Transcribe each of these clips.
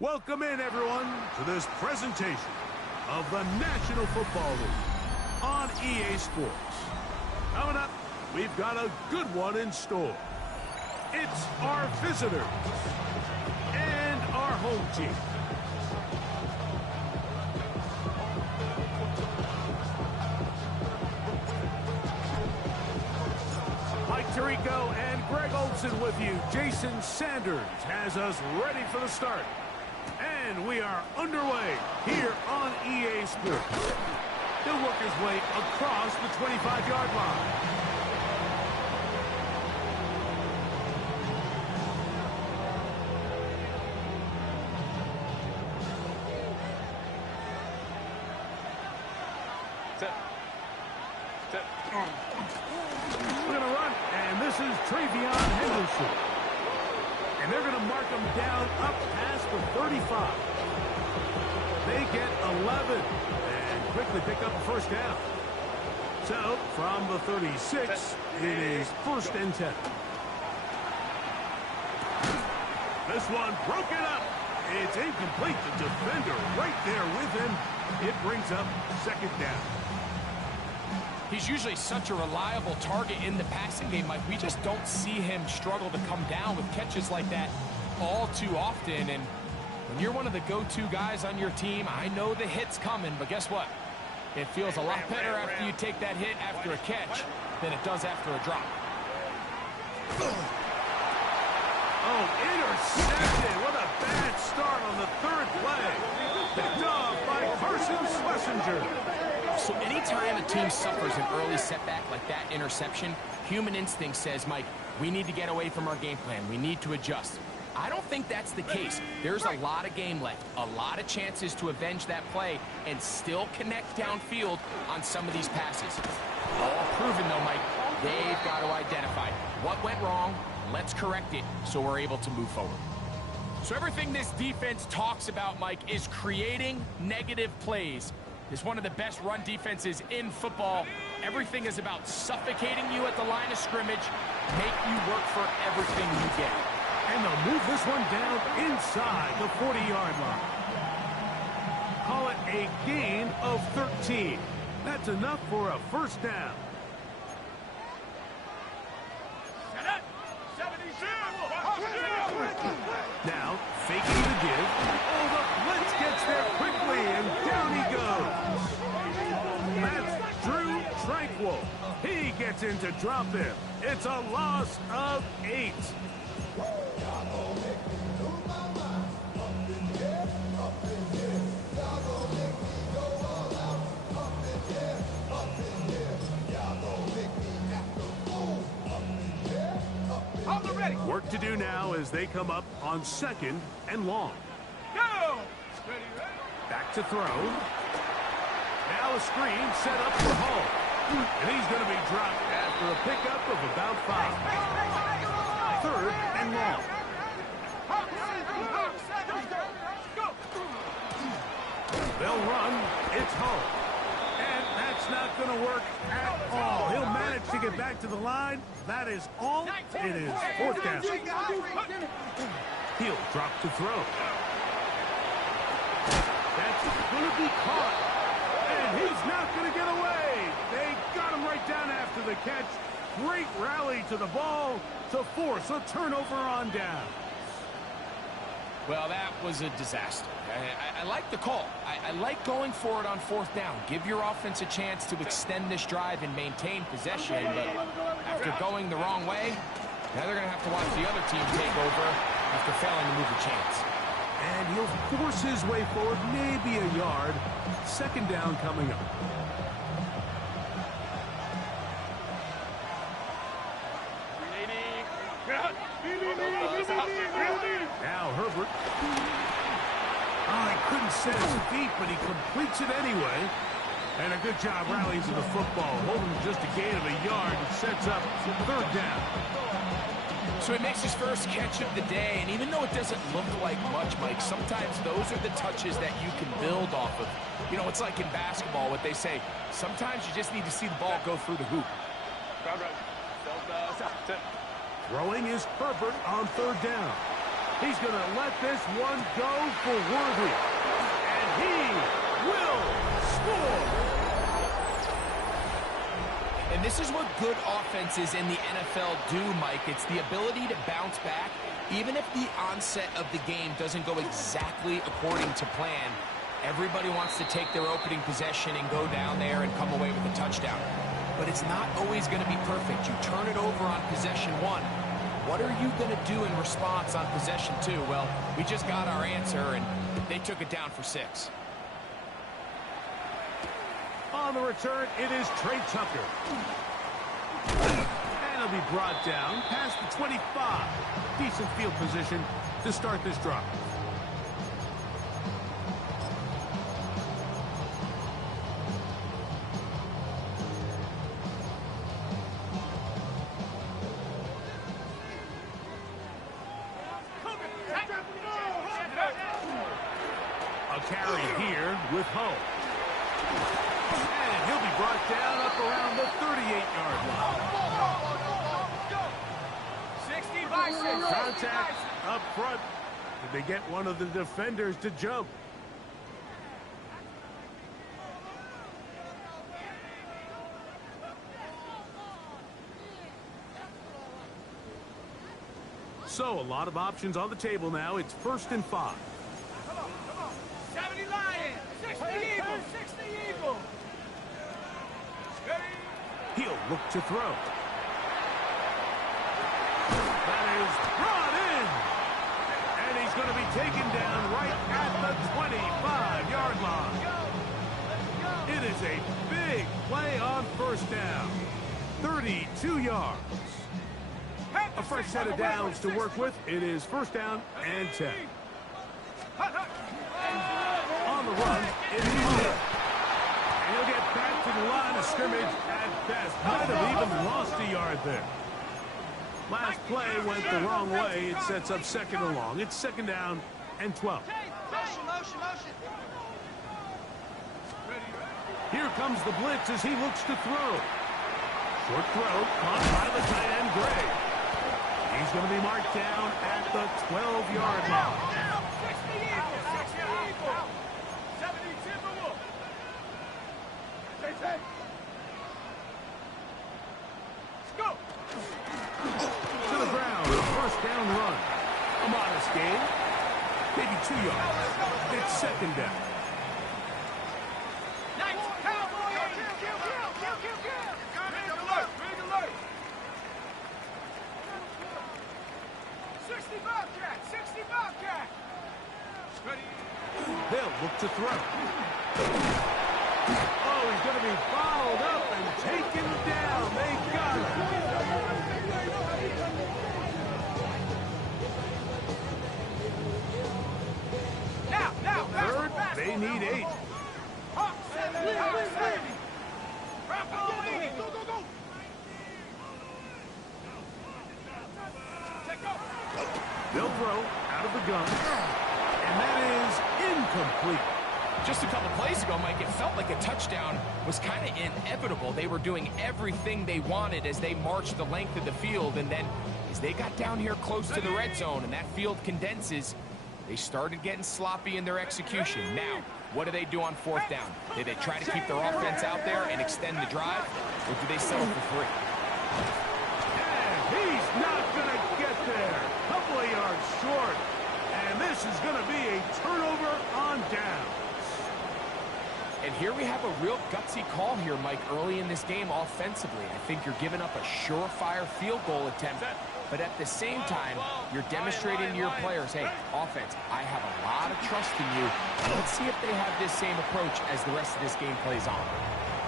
Welcome in, everyone, to this presentation of the National Football League on EA Sports. Coming up, we've got a good one in store. It's our visitors and our home team. Mike Tirico and Greg Olson with you. Jason Sanders has us ready for the start. And we are underway here on EA Sports. He'll work his way across the 25-yard line. We're going to run, and this is Travion Henderson. And they're going to mark him down up past the 35. They get 11 and quickly pick up a first down. So, from the 36, it is 1st and 10. This one broken up. It's incomplete. The defender right there with him. It brings up 2nd down. He's usually such a reliable target in the passing game, Mike. We just don't see him struggle to come down with catches like that all too often. And when you're one of the go-to guys on your team, I know the hit's coming, but guess what? It feels a lot better after you take that hit after a catch than it does after a drop. Oh, intercepted. What a bad start on the 3rd play. Picked off by Carson Schlesinger. So anytime a team suffers an early setback like that interception, human instinct says, Mike, we need to get away from our game plan. We need to adjust. I don't think that's the case. There's a lot of game left, a lot of chances to avenge that play and still connect downfield on some of these passes. All proven, though, Mike, they've got to identify what went wrong, let's correct it so we're able to move forward. So everything this defense talks about, Mike, is creating negative plays. It's one of the best run defenses in football. Everything is about suffocating you at the line of scrimmage, make you work for everything you get. And they'll move this one down inside the 40-yard line. Call it a gain of 13. That's enough for a 1st down. Now, faking the give. Oh, the blitz gets there quickly, and down he goes. That's Drew Tranquill. He gets in to drop him. It's a loss of 8. Work to do now as they come up on 2nd and long. Go! Back to throw. Now a screen set up for Hall. And he's going to be dropped after a pickup of about 5. 3rd and long. They'll run. It's Hall. And that's not going to work at all. He'll manage to get back to the line. That is all. It is 4th down. He'll drop to throw. That's going to be caught. And he's not going to get away. They got him right down after the catch. Great rally to the ball to force a turnover on down. Well, that was a disaster. I like the call. I like going for it on 4th down. Give your offense a chance to extend this drive and maintain possession. But after going the wrong way, now they're going to have to watch the other team take over after failing to move the chains. And he'll force his way forward, maybe a yard. 2nd down coming up. Now Herbert. Oh, he couldn't set his feet, but he completes it anyway. And a good job rallying to the football. Holding just a gain of a yard and sets up 3rd down. So he makes his first catch of the day, and even though it doesn't look like much, Mike, sometimes those are the touches that you can build off of. You know, it's like in basketball, what they say, sometimes you just need to see the ball go through the hoop. Throwing is Herbert on 3rd down. He's going to let this one go for Worthy. And he will score. And this is what good offenses in the NFL do, Mike. It's the ability to bounce back, even if the onset of the game doesn't go exactly according to plan. Everybody wants to take their opening possession and go down there and come away with a touchdown. But it's not always going to be perfect. You turn it over on possession one. What are you going to do in response on possession two? Well, we just got our answer, and they took it down for 6. On the return, it is Trey Tucker. And he'll be brought down past the 25. Decent field position to start this drive. A carry here with Hull. And he'll be brought down up around the 38-yard line. Contact up front. Did they get one of the defenders to jump? So, a lot of options on the table now. It's 1st and 5. 70 Lions, 60 Eagles, 60 Eagles. He'll look to throw. That is brought in. And he's going to be taken down right at the 25-yard line. It is a big play on 1st down. 32 yards. A fresh set of downs to work with. It is 1st down and 10. On the run, it's Muller. And he'll get back to the line of scrimmage at best. Might have even lost a yard there. Last play went the wrong way. It sets up 2nd and long. It's 2nd down and 12. Motion. Here comes the blitz as he looks to throw. Short throw caught by the tight end Gray. He's going to be marked down at the 12-yard line. 60 Eagles, 60 Eagles. 70 Timberwolves. Let's go. To the ground, 1st down run. A modest gain. Maybe 2 yards. It's 2nd down. Nice. Cowboy. Kill. Rig alert. 60 Bobcat. They'll look to throw. Oh, he's going to be fouled up and taken down. They got him. Now. 3rd, they need 8. They'll throw out of the gun. And that is incomplete. Just a couple plays ago, Mike, it felt like a touchdown was kind of inevitable. They were doing everything they wanted as they marched the length of the field, and then as they got down here close to the red zone and that field condenses, they started getting sloppy in their execution. Now, what do they do on 4th down? Do they try to keep their offense out there and extend the drive, or do they settle for 3? And he's not going to get there. Couple of yards short. And this is going to be a turnover on downs. And here we have a real gutsy call here, Mike, early in this game offensively. I think you're giving up a surefire field goal attempt, but at the same time, you're demonstrating to your players, hey, offense, I have a lot of trust in you. Let's see if they have this same approach as the rest of this game plays on.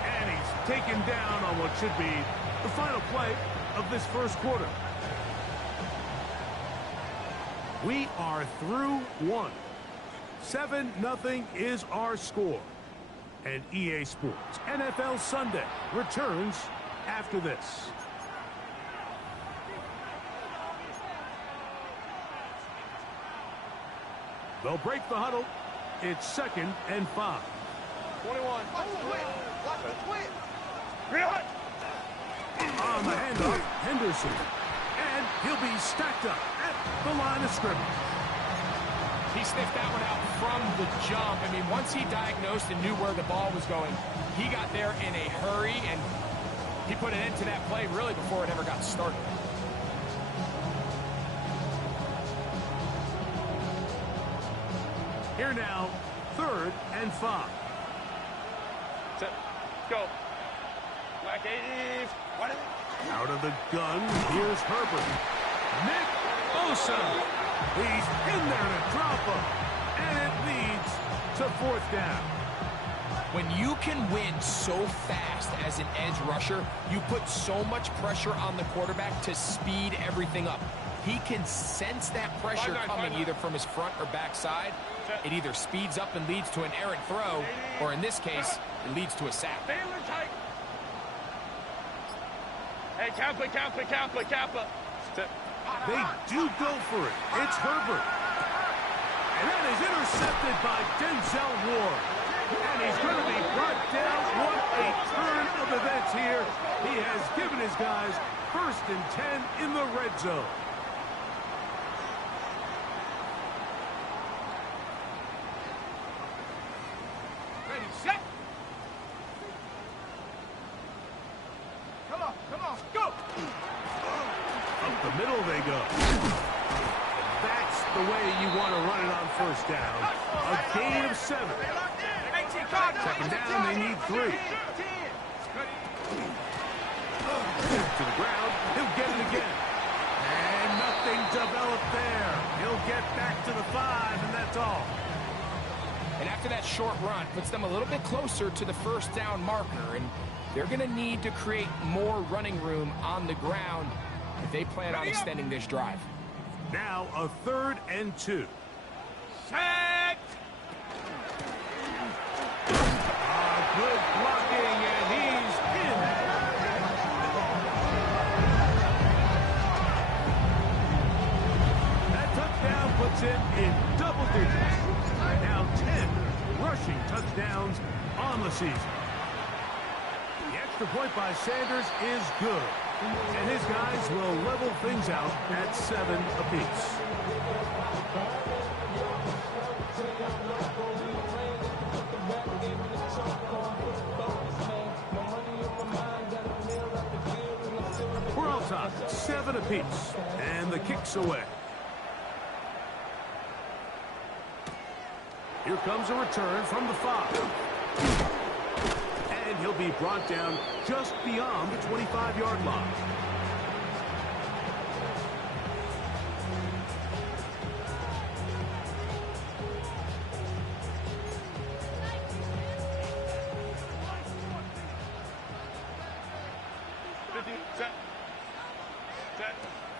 And he's taken down on what should be the final play of this 1st quarter. We are through 1. 7-0 is our score. And EA Sports NFL Sunday returns after this. They'll break the huddle. It's 2nd and 5. 21. Watch the twin. On the handoff, Henderson. And he'll be stacked up at the line of scrimmage. He sniffed that one out from the jump. I mean, once he diagnosed and knew where the ball was going, he got there in a hurry, and he put an end to that play really before it ever got started. Here now, 3rd and 5. Set. Go. Black 80s. Out of the gun, here's Herbert. Nick Bosa. He's in there to drop him. And it leads to 4th down. When you can win so fast as an edge rusher, you put so much pressure on the quarterback to speed everything up. He can sense that pressure coming either from his front or back side. It either speeds up and leads to an errant throw, or in this case, it leads to a sack. Hey, Kappa. They do go for it. It's Herbert. And that is intercepted by Denzel Ward. And he's going to be brought down. What a turn of events here. He has given his guys 1st and 10 in the red zone. Ready, set. Come on, go. Up the middle they go. That's the way you want to run it on 1st down. A gain of 7. 2nd down, they need 3. To the ground, he'll get it again. And nothing developed there. He'll get back to the 5, and that's all. And after that short run, puts them a little bit closer to the 1st down marker, and they're going to need to create more running room on the ground if they plan on extending this drive. Now a 3rd and 2. Set. Good blocking, and he's in. That touchdown puts him in double digits. Now 10 rushing touchdowns on the season. The extra point by Sanders is good. And his guys will level things out at 7 apiece. We're all top, 7 apiece. And the kick's away. Here comes a return from the 5. And he'll be brought down just beyond the 25-yard line.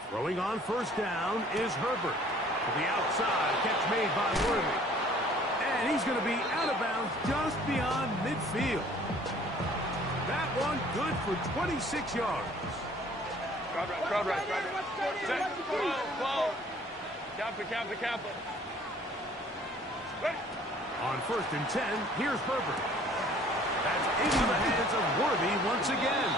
Throwing on 1st down is Herbert. To the outside, catch made by Worthy. And he's going to be out of bounds just beyond midfield. That one good for 26 yards. Crowd right. Set. Ball. Kappa. Ready. On 1st and 10, here's Herbert. That's into the hands of Worthy once again.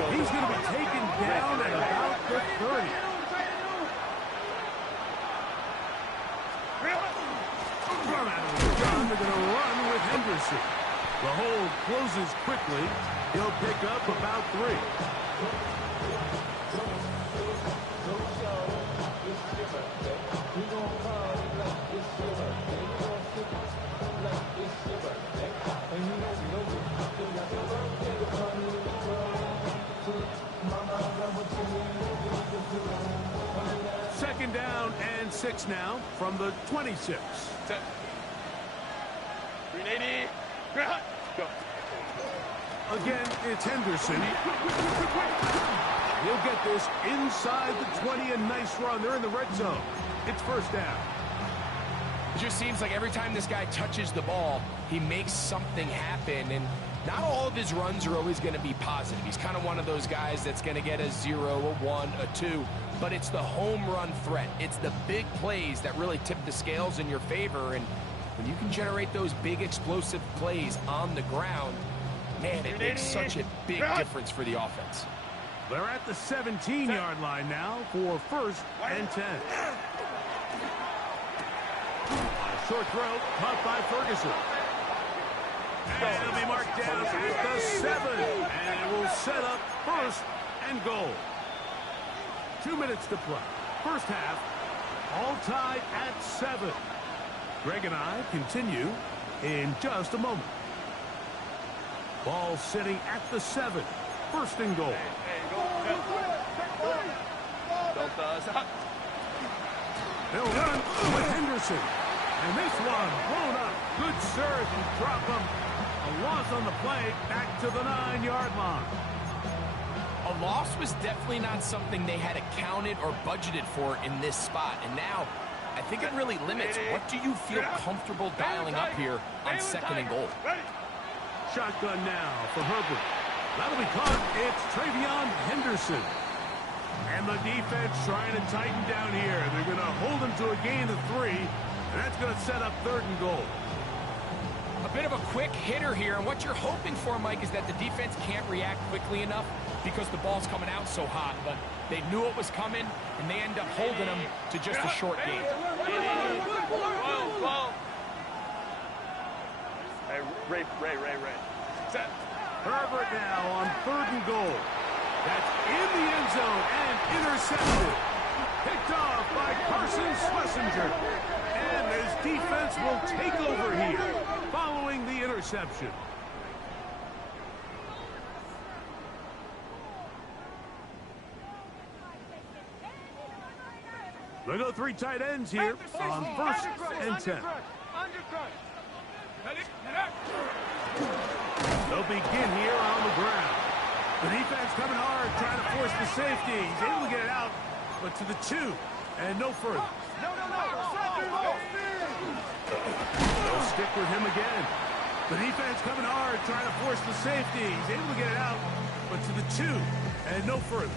He's going to be taken down at about the 30. From out of the gun, they're going to run with Henderson. The hold closes quickly. He'll pick up about 3. Second down and 6 now from the 26. Set. 380. Ground. Go. Again, it's Henderson. He'll get this inside the 20. A nice run. They're in the red zone. It's 1st down. It just seems like every time this guy touches the ball, he makes something happen, and not all of his runs are always going to be positive. He's kind of one of those guys that's going to get a 0, a 1, a 2, but it's the home run threat. It's the big plays that really tip the scales in your favor, and when you can generate those big explosive plays on the ground, man, it makes such a big difference for the offense. They're at the 17-yard line now for 1st and 10. short throw, caught by Ferguson. And it'll be marked down at the 7. And it will set up first and goal. 2 minutes to play. First half, all tied at 7. Greg and I continue in just a moment. Ball sitting at the 7. First and goal. They'll run with Henderson. And this one blown up. Good serve and drop him. A loss on the play back to the 9-yard line. A loss was definitely not something they had accounted or budgeted for in this spot. And now, I think it really limits what do you feel comfortable dialing up here on 2nd and goal. Shotgun now for Herbert. That'll be caught. It's Travion Henderson. And the defense trying to tighten down here. They're going to hold him to a gain of 3. And that's going to set up 3rd and goal. A bit of a quick hitter here, and what you're hoping for, Mike, is that the defense can't react quickly enough because the ball's coming out so hot, but they knew it was coming, and they end up holding them to just a short gain. Hey, Ray. Set. Herbert now on 3rd and goal. That's in the end zone and intercepted. Picked off by Carson Schlesinger. And his defense will take over here following the interception. They go 3 tight ends here on 1st and 10. They'll begin here on the ground. The defense coming hard, trying to force the safety. He's able to get it out, but to the 2 and no further. They'll stick with him again. The defense coming hard, trying to force the safety. He's able to get it out, but to the 2 and no further.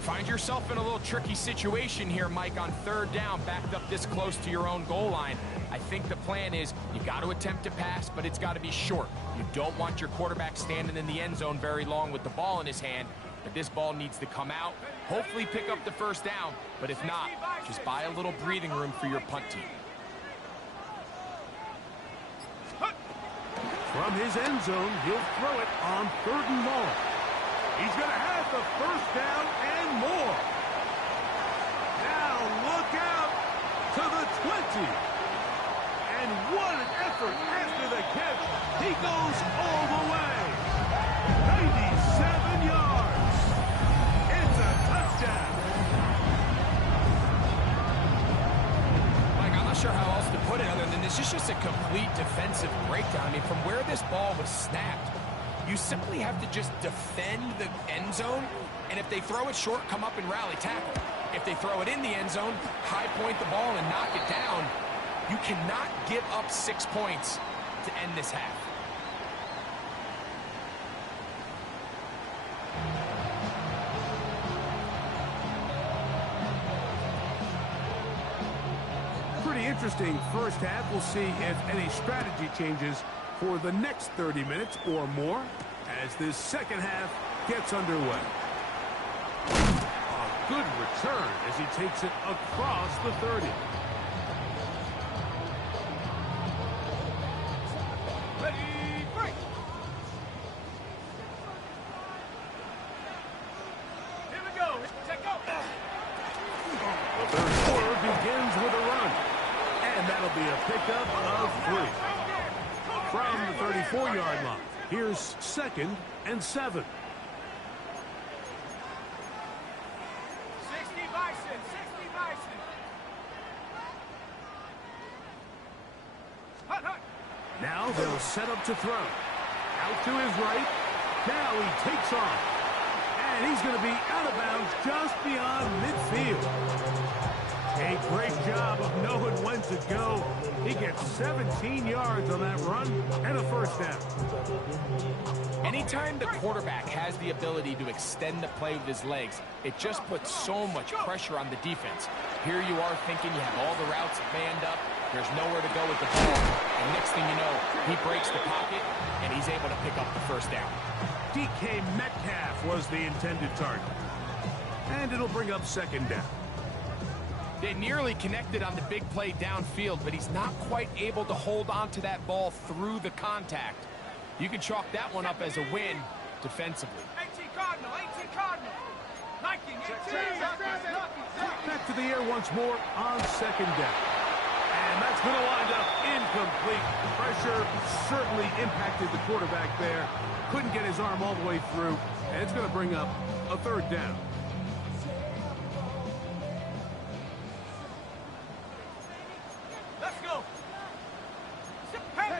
Find yourself in a little tricky situation here, Mike, on 3rd down, backed up this close to your own goal line. I think the plan is you got to attempt to pass, but it's got to be short. You don't want your quarterback standing in the end zone very long with the ball in his hand, but this ball needs to come out, hopefully pick up the 1st down, but if not, just buy a little breathing room for your punt team. From his end zone, he'll throw it on 3rd and long. He's going to have the 1st down and more. Now look out to the 20. And what an effort after the catch. He goes all the way. 97 yards. It's a touchdown. Mike, I'm not sure how else to put it other than this is just a complete defensive breakdown. I mean, from where this ball was snapped, you simply have to just defend the end zone, and if they throw it short, come up and rally tackle. If they throw it in the end zone, high point the ball and knock it down. You cannot give up 6 points to end this half. Pretty interesting first half. We'll see if any strategy changes for the next 30 minutes or more as this second half gets underway. A good return as he takes it across the 30. Ready, break. Here we go. Take go. The 3rd quarter begins with a run. And that'll be a pickup of 3. From the 34-yard line, here's 2nd and 7. 60 Bison, 60 Bison. Hut, hut. Now they'll set up to throw. Out to his right. Now he takes off. And he's going to be out of bounds just beyond midfield. A great job of knowing when to go. He gets 17 yards on that run and a 1st down. Anytime the quarterback has the ability to extend the play with his legs, it just puts so much pressure on the defense. Here you are thinking you have all the routes manned up, there's nowhere to go with the ball, and next thing you know, he breaks the pocket, and he's able to pick up the 1st down. DK Metcalf was the intended target. And it'll bring up 2nd down. They nearly connected on the big play downfield, but he's not quite able to hold on to that ball through the contact. You can chalk that one up as a win defensively. 18 Cardinal, 18 Cardinal. Liking 18. Back to the air once more on second down. And that's going to wind up incomplete. Pressure certainly impacted the quarterback there. Couldn't get his arm all the way through. And it's going to bring up a third down. Let's go. Pass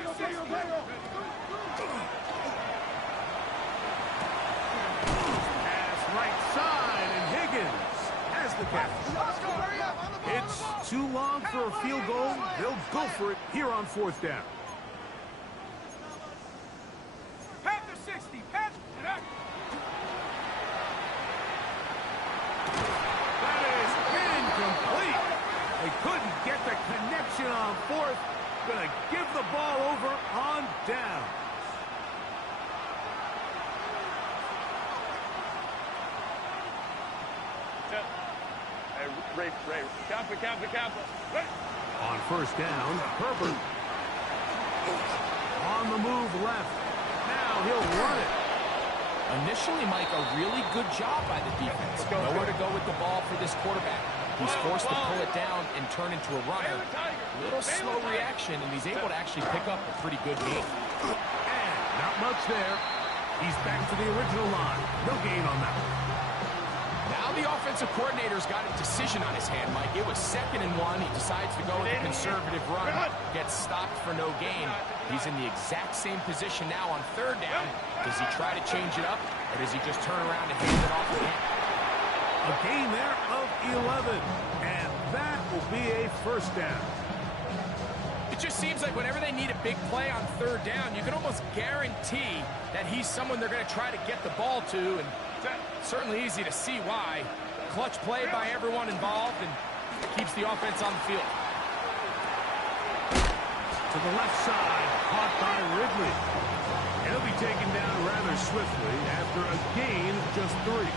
right side, and Higgins has the catch. It's too long for a field goal. They'll go for it here on fourth down. Panther 60. Panther. That is incomplete. They couldn't get the connection on fourth. Gonna give the ball over on down. Ray. Kappa. On first down, Herbert. On the move left. Now he'll run it. Initially, Mike, a really good job by the defense. Nowhere to go with the ball for this quarterback. He's forced to pull it down and turn into a runner. Little slow reaction, and he's able to actually pick up a pretty good gain. And not much there. He's back to the original line. No gain on that one. Now the offensive coordinator's got a decision on his hand, Mike. It was 2nd and 1. He decides to go with a conservative run. Gets stopped for no gain. He's in the exact same position now on 3rd down. Does he try to change it up, or does he just turn around and hand it off again? A gain there of 11. And that will be a first down. It just seems like whenever they need a big play on 3rd down, you can almost guarantee that he's someone they're going to try to get the ball to, and certainly easy to see why. Clutch play by everyone involved and keeps the offense on the field. To the left side, caught by Ridley. He'll be taken down rather swiftly after a gain of just 3.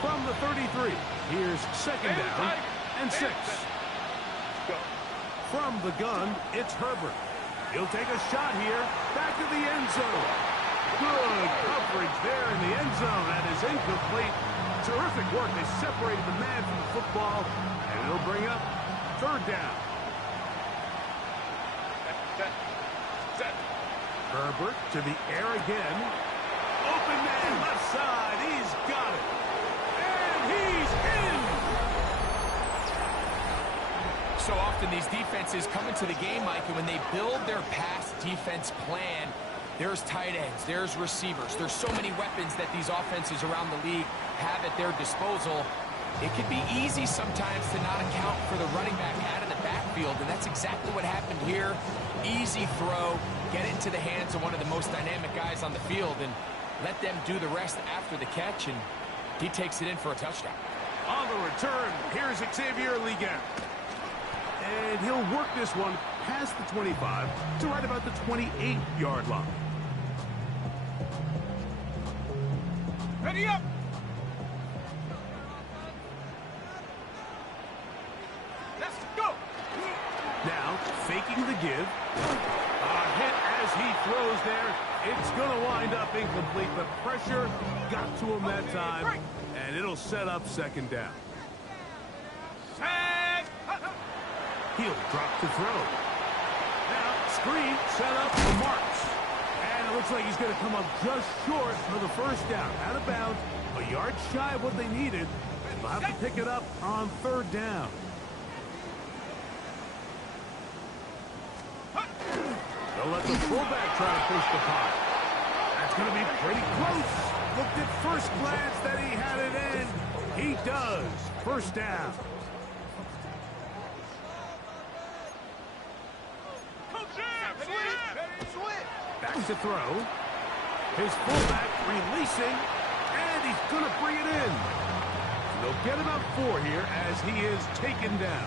From the 33, here's 2nd down and 6. From the gun, it's Herbert. He'll take a shot here, back to the end zone. Good coverage there in the end zone. That is incomplete. Terrific work. They separated the man from the football, and it'll bring up 3rd down. Herbert to the air again. Open man left side. He's got it. And he's in. So often these defenses come into the game, Mike, and when they build their pass defense plan, there's tight ends, there's receivers, there's so many weapons that these offenses around the league have at their disposal. It can be easy sometimes to not account for the running back out of the backfield, and that's exactly what happened here. Easy throw, get it into the hands of one of the most dynamic guys on the field, and let them do the rest after the catch, and he takes it in for a touchdown. On the return, here's Xavier Legette. And he'll work this one past the 25 to right about the 28-yard line. Ready up. Let's go. Now, faking the give. A hit as he throws there. It's going to wind up incomplete. The pressure got to him that time, and it'll set up 2nd down. He'll drop to throw. Now, screen set up for Marks. And it looks like he's going to come up just short for the first down. Out of bounds, a yard shy of what they needed. They'll have to pick it up on 3rd down. They'll let the fullback try to push the pot. That's going to be pretty close. Looked at first glance that he had it in. He does. First down. Back to throw. His fullback releasing, and he's going to bring it in. They'll get about 4 here as he is taken down.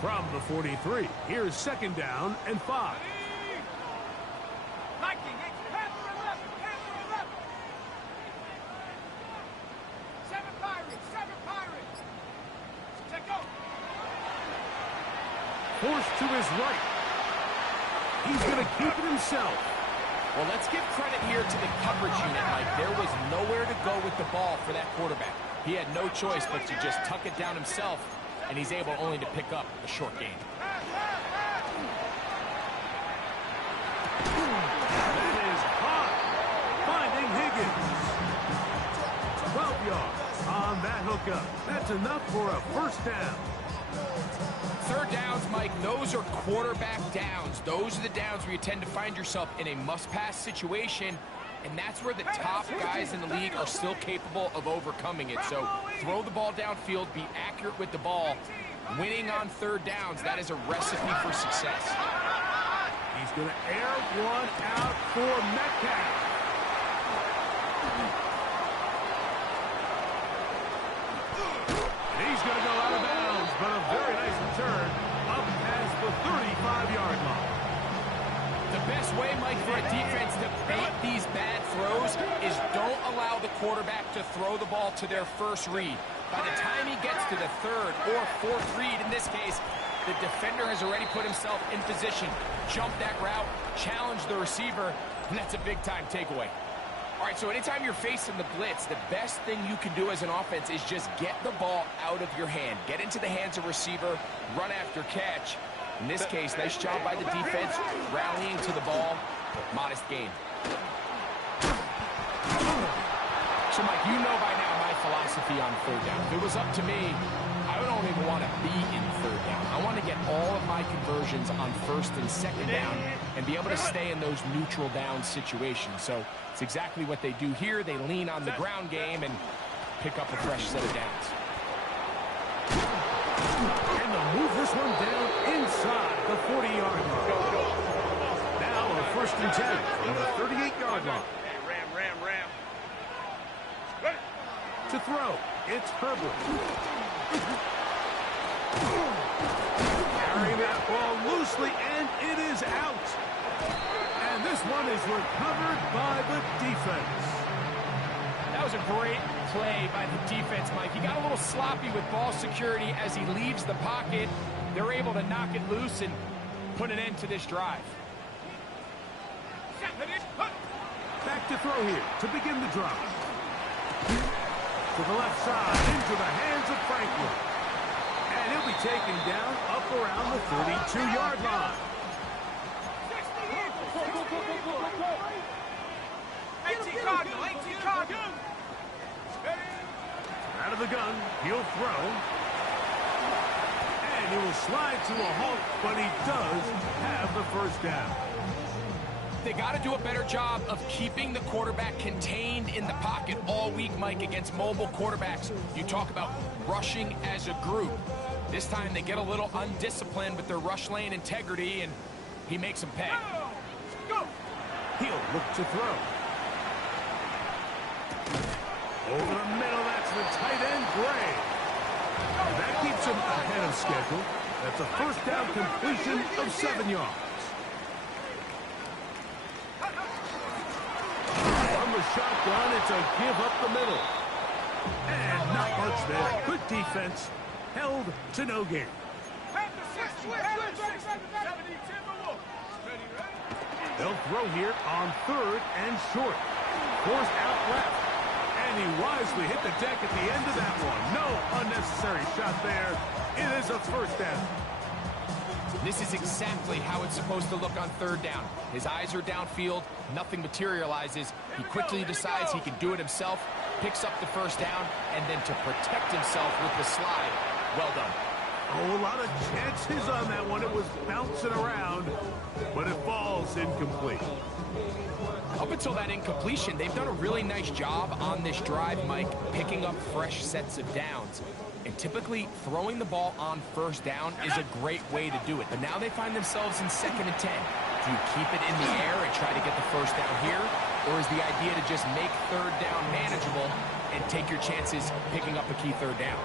From the 43, here's 2nd down and 5. Liking it. Panther 11. Panther 11. 7 Pirates. 7 Pirates. Forced to his right. He's going to keep it himself. Well, let's give credit here to the coverage unit, Mike. There was nowhere to go with the ball for that quarterback. He had no choice but to just tuck it down himself, and he's able only to pick up a short gain. That is hot. Finding Higgins. 12 yards on that hookup. That's enough for a first down. Third downs, Mike, those are quarterback downs. Those are the downs where you tend to find yourself in a must-pass situation, and that's where the top guys in the league are still capable of overcoming it. So throw the ball downfield, be accurate with the ball. Winning on third downs, that is a recipe for success. He's going to air one out for Metcalf. And he's going to go out of bounds, but a very nice return up past the 35-yard line. The best way, Mike, for a defense to bait these bad throws is don't allow the quarterback to throw the ball to their first read. By the time he gets to the third or fourth read, in this case, the defender has already put himself in position, jumped that route, challenged the receiver, and that's a big-time takeaway. All right, so anytime you're facing the blitz, the best thing you can do as an offense is just get the ball out of your hand. Get into the hands of receiver, run after catch. In this case, nice job by the defense, rallying to the ball, modest gain. So, Mike, you know by now my philosophy on third down. If it was up to me, I don't even want to be in third down. I want to get all of my conversions on first and second down and be able to stay in those neutral down situations. So it's exactly what they do here. They lean on the ground game and pick up a fresh set of downs. And they'll move this one down inside the 40-yard line. Now a first and 10 on the 38-yard line. Ram. To throw, it's Herbert. Carrying that ball loosely, and it is out. And this one is recovered by the defense. That was a great play by the defense, Mike. He got a little sloppy with ball security as he leaves the pocket. They're able to knock it loose and put an end to this drive. Back to throw here to begin the drive. To the left side, into the hands of Franklin. And he'll be taken down up around the 32-yard line. 18 Cardinal. Out of the gun, he'll throw. And he will slide to a halt, but he does have the first down. They got to do a better job of keeping the quarterback contained in the pocket all week, Mike, against mobile quarterbacks. You talk about rushing as a group. This time they get a little undisciplined with their rush lane integrity, and he makes them pay. Go! He'll look to throw. Over the middle, that's the tight end, Gray. And that keeps him ahead of schedule. That's a first down completion of 7 yards. From the shotgun, it's a give up the middle. And not much there. Good defense. Held to no gain. They'll throw here on third and short. Forced out left. And he wisely hit the deck at the end of that one. No unnecessary shot there. It is a first down. This is exactly how it's supposed to look on third down. His eyes are downfield, nothing materializes. He quickly decides he can do it himself, picks up the first down, and then to protect himself with the slide. Well done. Oh, a lot of chances on that one. It was bouncing around, but it falls incomplete. Up until that incompletion, they've done a really nice job on this drive, Mike, picking up fresh sets of downs. And typically, throwing the ball on first down is a great way to do it. But now they find themselves in 2nd and 10. Do you keep it in the air and try to get the first down here? Or is the idea to just make third down manageable and take your chances picking up a key third down?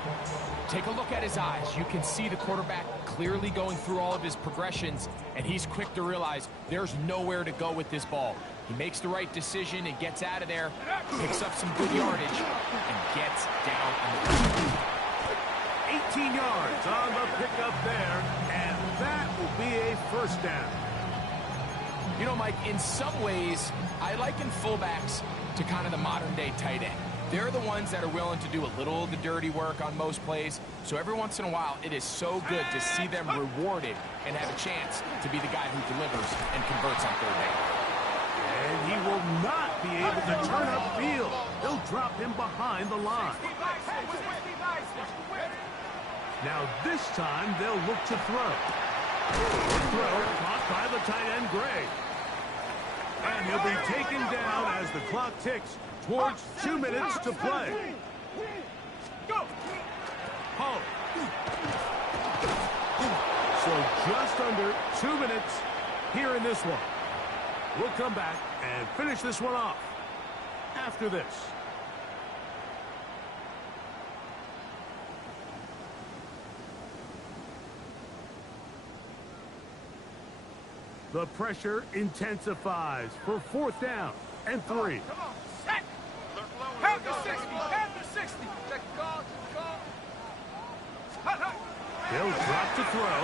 Take a look at his eyes. You can see the quarterback clearly going through all of his progressions, and he's quick to realize there's nowhere to go with this ball. He makes the right decision and gets out of there, picks up some good yardage, and gets down on the ground. 18 yards pickup there, and that will be a first down. You know, Mike, in some ways, I liken fullbacks to kind of the modern-day tight end. They're the ones that are willing to do a little of the dirty work on most plays. So every once in a while, it is so good to see them rewarded and have a chance to be the guy who delivers and converts on third down. And he will not be able to turn upfield. They'll drop him behind the line. Now this time, they'll look to throw. Throw caught by the tight end, Gray. And he'll be taken down as the clock ticks towards 2 minutes to play. Hull. So just under 2 minutes here in this one. We'll come back and finish this one off after this. The pressure intensifies for 4th down and 3. Come on, set. Have the 60. Have the 60. Check the call. They'll drop to throw.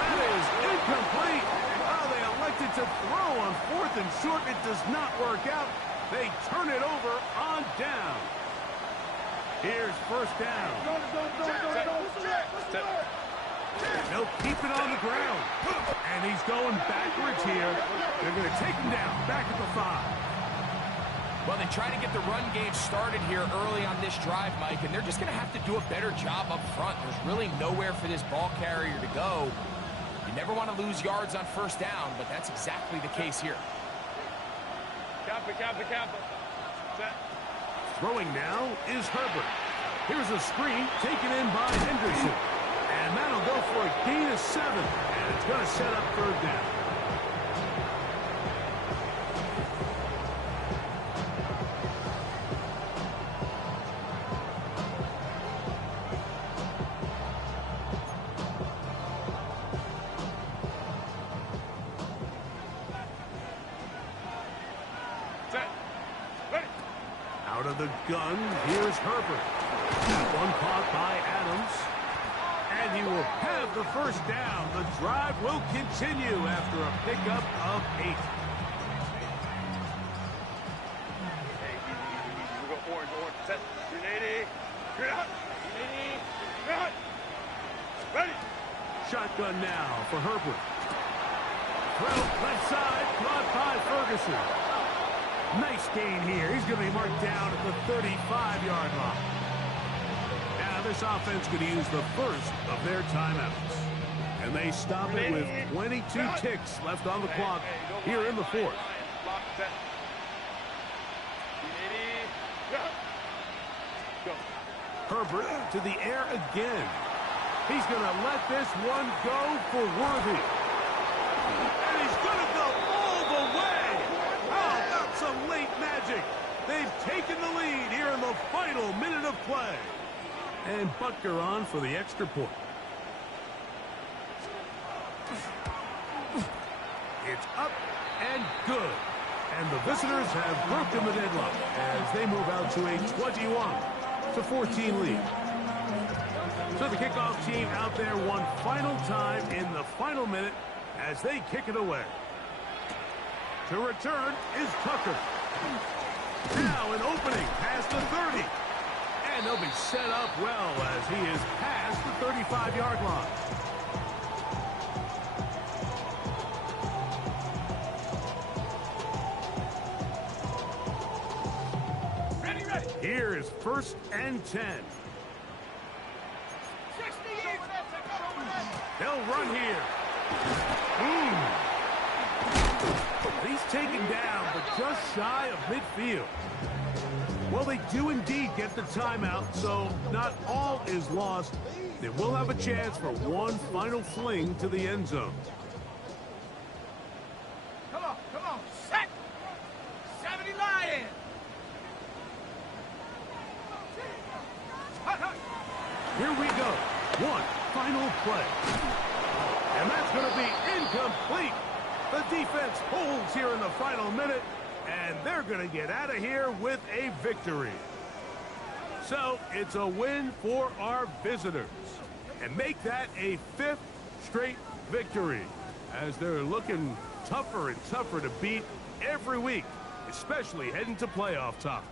That is incomplete. Oh, they elected to throw on 4th and short. It does not work out. They turn it over on down. Here's first down. They'll keep it on the ground. And he's going backwards here. They're going to take him down, back at the 5. Well, they try to get the run game started here early on this drive, Mike, and they're just going to have to do a better job up front. There's really nowhere for this ball carrier to go. You never want to lose yards on first down, but that's exactly the case here. Kappa. Set. Throwing now is Herbert. Here's a screen taken in by Henderson. And that'll go for a gain of 7. And it's going to set up third down. Set. Ready. Out of the gun, here's Herbert. One caught by Adams. And he will have the first down. The drive will continue after a pickup of 8. We go orange. Set. 380. Ready. Shotgun now for Herbert. Throw left side, caught by Ferguson. Nice gain here. He's going to be marked down at the 35-yard line. Now this offense could use the first of their timeouts. And they stop it with 22 ticks left on the clock here in the 4th. Lock, set. 380. Go. Herbert to the air again. He's going to let this one go for Worthy. And he's going to go all the way. How about some late magic? They've taken the lead here in the final minute of play. And Butker on for the extra point. It's up and good. And the visitors have broken the deadlock as they move out to a 21-14 lead. So the kickoff team out there one final time in the final minute as they kick it away. To return is Tucker. Now an opening past the 30. And they'll be set up well as he is past the 35-yard line. Ready. Here is 1st and 10. 60. They'll run here. He's taken down, but just shy of midfield. Well, they do indeed get the timeout, so not all is lost. They will have a chance for one final fling to the end zone. Come on. Set. 70 Lions. Here we go. One final play. And that's going to be incomplete. The defense holds here in the final minute, and they're going to get out of here with a victory. So it's a win for our visitors. And make that a 5th straight victory, as they're looking tougher and tougher to beat every week, especially heading to playoff time.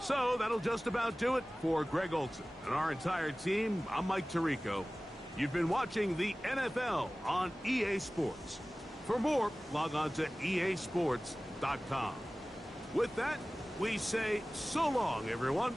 So that'll just about do it for Greg Olsen and our entire team. I'm Mike Tirico. You've been watching the NFL on EA Sports. For more, log on to easports.com. With that, we say so long, everyone.